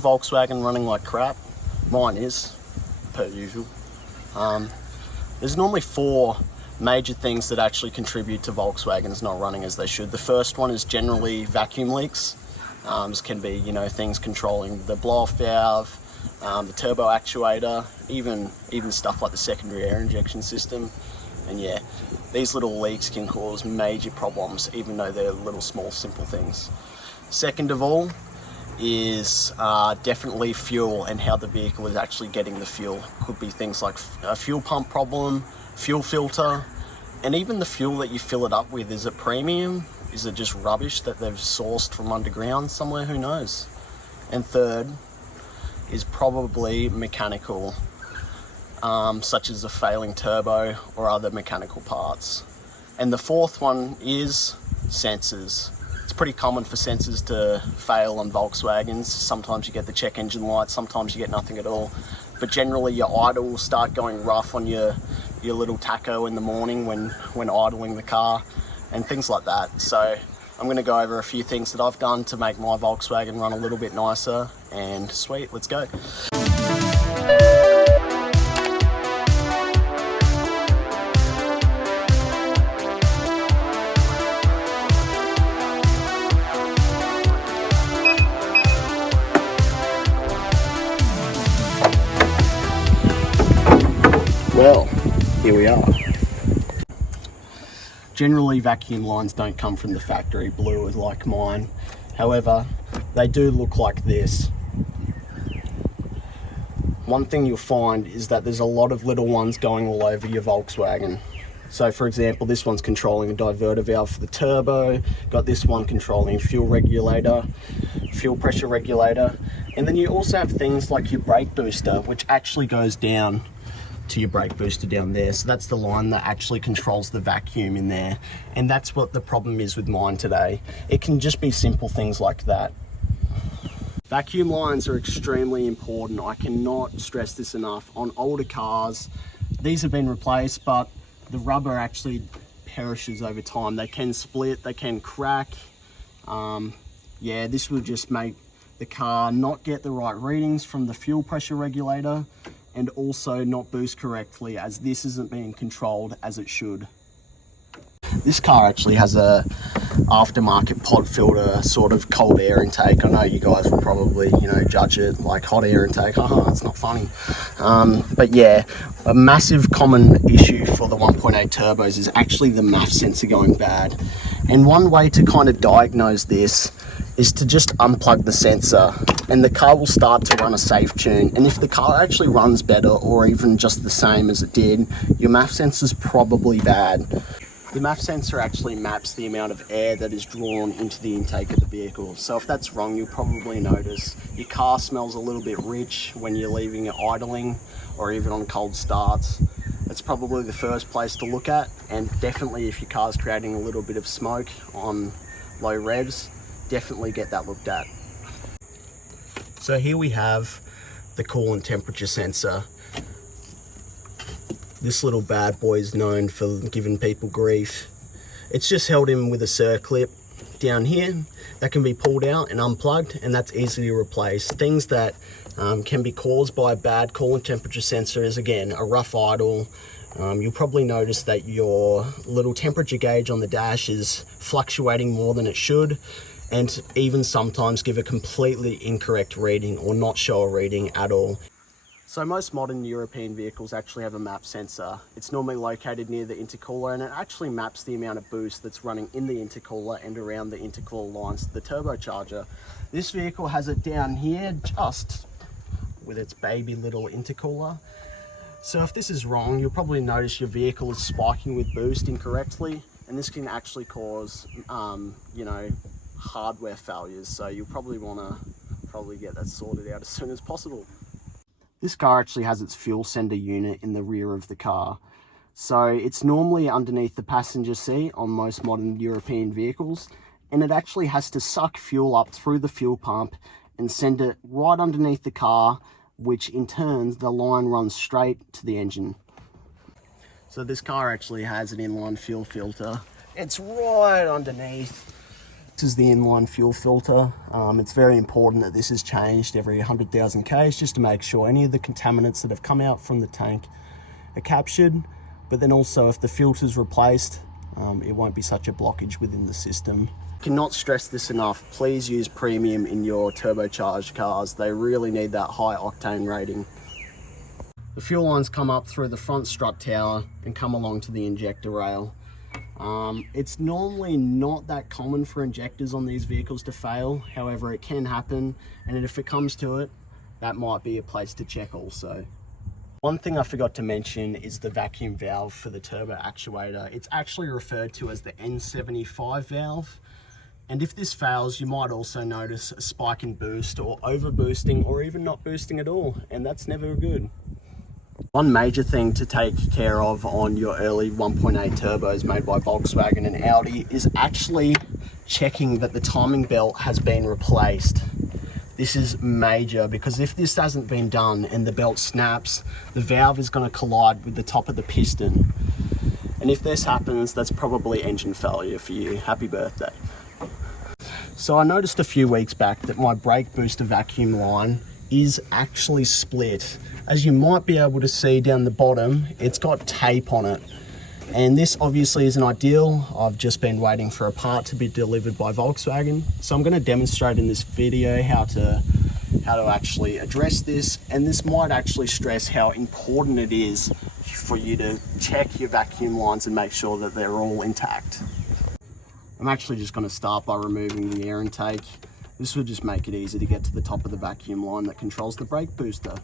Volkswagen running like crap? Mine is, per usual. There's normally four major things that actually contribute to Volkswagens not running as they should. The first one is generally vacuum leaks. This can be, things controlling the blow-off valve, the turbo actuator, even stuff like the secondary air injection system. And yeah, these little leaks can cause major problems, even though they're little, small, simple things. Second of all is definitely fuel and how the vehicle is actually getting the fuel. Could be things like a fuel pump problem, fuel filter, and even the fuel that you fill it up with. Is it premium? Is it just rubbish that they've sourced from underground somewhere? Who knows? And third is probably mechanical, such as a failing turbo or other mechanical parts. And the fourth one is sensors. It's pretty common for sensors to fail on Volkswagens. Sometimes you get the check engine light, sometimes you get nothing at all. But generally your idle will start going rough on your little tacho in the morning when idling the car and things like that. So I'm going to go over a few things that I've done to make my Volkswagen run a little bit nicer, and sweet, let's go. Well, here we are. Generally, vacuum lines don't come from the factory blue like mine. However, they do look like this. One thing you'll find is that there's a lot of little ones going all over your Volkswagen. So for example, this one's controlling a diverter valve for the turbo, got this one controlling fuel regulator, fuel pressure regulator, and then you also have things like your brake booster, which actually goes down to your brake booster down there. So that's the line that actually controls the vacuum in there. And that's what the problem is with mine today. It can just be simple things like that. Vacuum lines are extremely important. I cannot stress this enough. On older cars, these have been replaced, but the rubber actually perishes over time. They can split, they can crack. Yeah, this will just make the car not get the right readings from the fuel pressure regulator, and also not boost correctly, as this isn't being controlled as it should. This car actually has a aftermarket pod filter sort of cold air intake. I know you guys will probably, judge it like hot air intake. It's not funny. But yeah, a massive common issue for the 1.8 turbos is actually the MAF sensor going bad. And one way to kind of diagnose this is to just unplug the sensor, and the car will start to run a safe tune. And if the car actually runs better or even just the same as it did, your MAF sensor's probably bad. The MAF sensor actually maps the amount of air that is drawn into the intake of the vehicle. So if that's wrong, you'll probably notice your car smells a little bit rich when you're leaving it idling or even on cold starts. That's probably the first place to look at. And definitely if your car's creating a little bit of smoke on low revs, definitely get that looked at. So here we have the coolant temperature sensor. This little bad boy is known for giving people grief. It's just held in with a circlip down here that can be pulled out and unplugged, and that's easily replaced. Things that can be caused by a bad coolant temperature sensor is, again, a rough idle. You'll probably notice that your little temperature gauge on the dash is fluctuating more than it should, and even sometimes give a completely incorrect reading or not show a reading at all. So most modern European vehicles actually have a MAP sensor. It's normally located near the intercooler, and it actually maps the amount of boost that's running in the intercooler and around the intercooler lines to the turbocharger. This vehicle has it down here just with its baby little intercooler. So if this is wrong, you'll probably notice your vehicle is spiking with boost incorrectly, and this can actually cause, hardware failures. So you'll probably want to get that sorted out as soon as possible. This car actually has its fuel sender unit in the rear of the car. So it's normally underneath the passenger seat on most modern European vehicles, and it actually has to suck fuel up through the fuel pump and send it right underneath the car, which in turn the line runs straight to the engine. So this car actually has an inline fuel filter. It's right underneath This is the inline fuel filter. It's very important that this is changed every 100,000 Ks just to make sure any of the contaminants that have come out from the tank are captured. But then also if the filter's replaced, it won't be such a blockage within the system. Cannot stress this enough. Please use premium in your turbocharged cars. They really need that high octane rating. The fuel lines come up through the front strut tower and come along to the injector rail. It's normally not that common for injectors on these vehicles to fail. However, it can happen, and if it comes to it, that might be a place to check also. One thing I forgot to mention is the vacuum valve for the turbo actuator. It's actually referred to as the N75 valve. And if this fails, you might also notice a spike in boost or over boosting or even not boosting at all. And that's never good. One major thing to take care of on your early 1.8 turbos made by Volkswagen and Audi is actually checking that the timing belt has been replaced. This is major because if this hasn't been done and the belt snaps, the valve is going to collide with the top of the piston. And if this happens, that's probably engine failure for you. Happy birthday. So I noticed a few weeks back that my brake booster vacuum line is actually split. As you might be able to see down the bottom, it's got tape on it. And this obviously isn't ideal. I've just been waiting for a part to be delivered by Volkswagen. So I'm going to demonstrate in this video how to actually address this. And this might actually stress how important it is for you to check your vacuum lines and make sure that they're all intact. I'm actually just going to start by removing the air intake. This will just make it easy to get to the top of the vacuum line that controls the brake booster.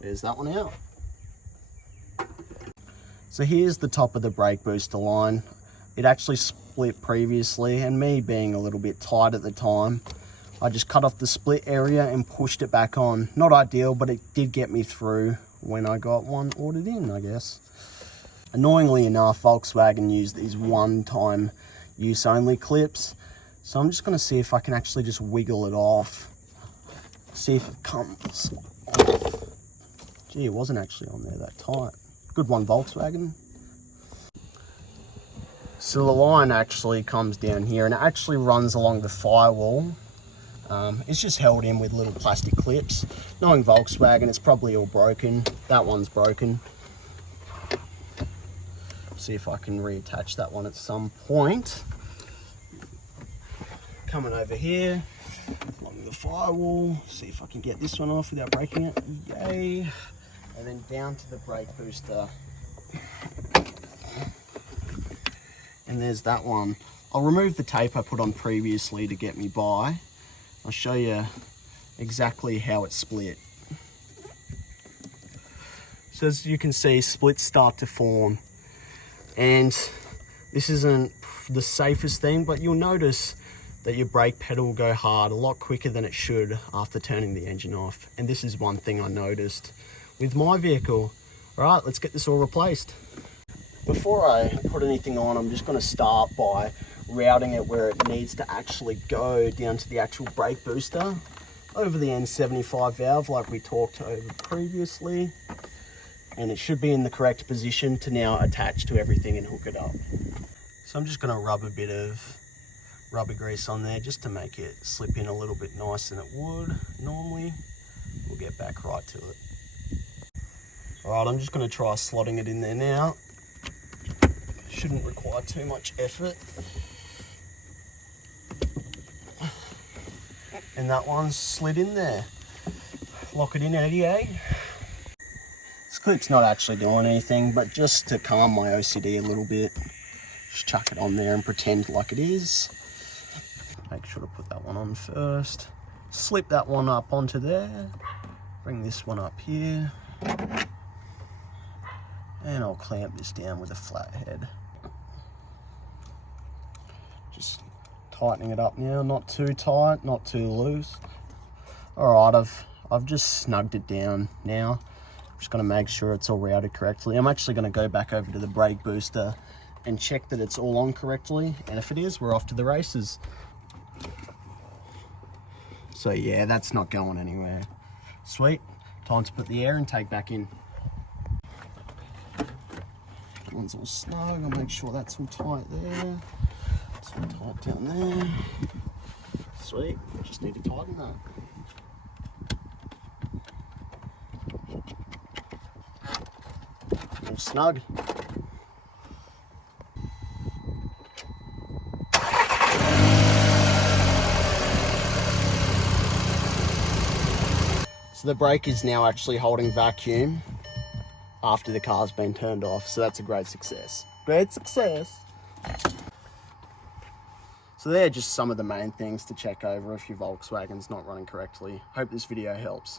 There's that one out. So here's the top of the brake booster line. It actually split previously, and me being a little bit tight at the time, I just cut off the split area and pushed it back on. Not ideal, but it did get me through when I got one ordered in, I guess. Annoyingly enough, Volkswagen used these one-time use only clips. So I'm just gonna see if I can actually just wiggle it off. See if it comes off. Gee, it wasn't actually on there that tight. Good one, Volkswagen. So the line actually comes down here and it actually runs along the firewall. It's just held in with little plastic clips. Knowing Volkswagen, it's probably all broken. That one's broken. See if I can reattach that one at some point. Coming over here, along the firewall. See if I can get this one off without breaking it. Yay. And then down to the brake booster. And there's that one. I'll remove the tape I put on previously to get me by. I'll show you exactly how it's split. So as you can see, splits start to form. And this isn't the safest thing, but you'll notice that your brake pedal will go hard a lot quicker than it should after turning the engine off. And this is one thing I noticed with my vehicle. All right, let's get this all replaced. Before I put anything on, I'm just going to start by routing it where it needs to actually go down to the actual brake booster over the N75 valve like we talked over previously. And it should be in the correct position to now attach to everything and hook it up. So I'm just going to rub a bit of rubber grease on there just to make it slip in a little bit nicer than it would normally. We'll get back right to it. All right, I'm just going to try slotting it in there now. Shouldn't require too much effort. And that one's slid in there. Lock it in, Eddie, eh? This clip's not actually doing anything, but just to calm my OCD a little bit, just chuck it on there and pretend like it is. Make sure to put that one on first. Slip that one up onto there. Bring this one up here. And I'll clamp this down with a flat head. Just tightening it up now, not too tight, not too loose. All right, I've just snugged it down now. I'm just gonna make sure it's all routed correctly. I'm actually gonna go back over to the brake booster and check that it's all on correctly. And if it is, we're off to the races. So yeah, that's not going anywhere. Sweet, time to put the air intake back in. That one's all snug, I'll make sure that's all tight there. It's all tight down there. Sweet, just need to tighten that. All snug. So the brake is now actually holding vacuum after the car's been turned off, so that's a great success. Great success. So they're just some of the main things to check over if your Volkswagen's not running correctly. Hope this video helps.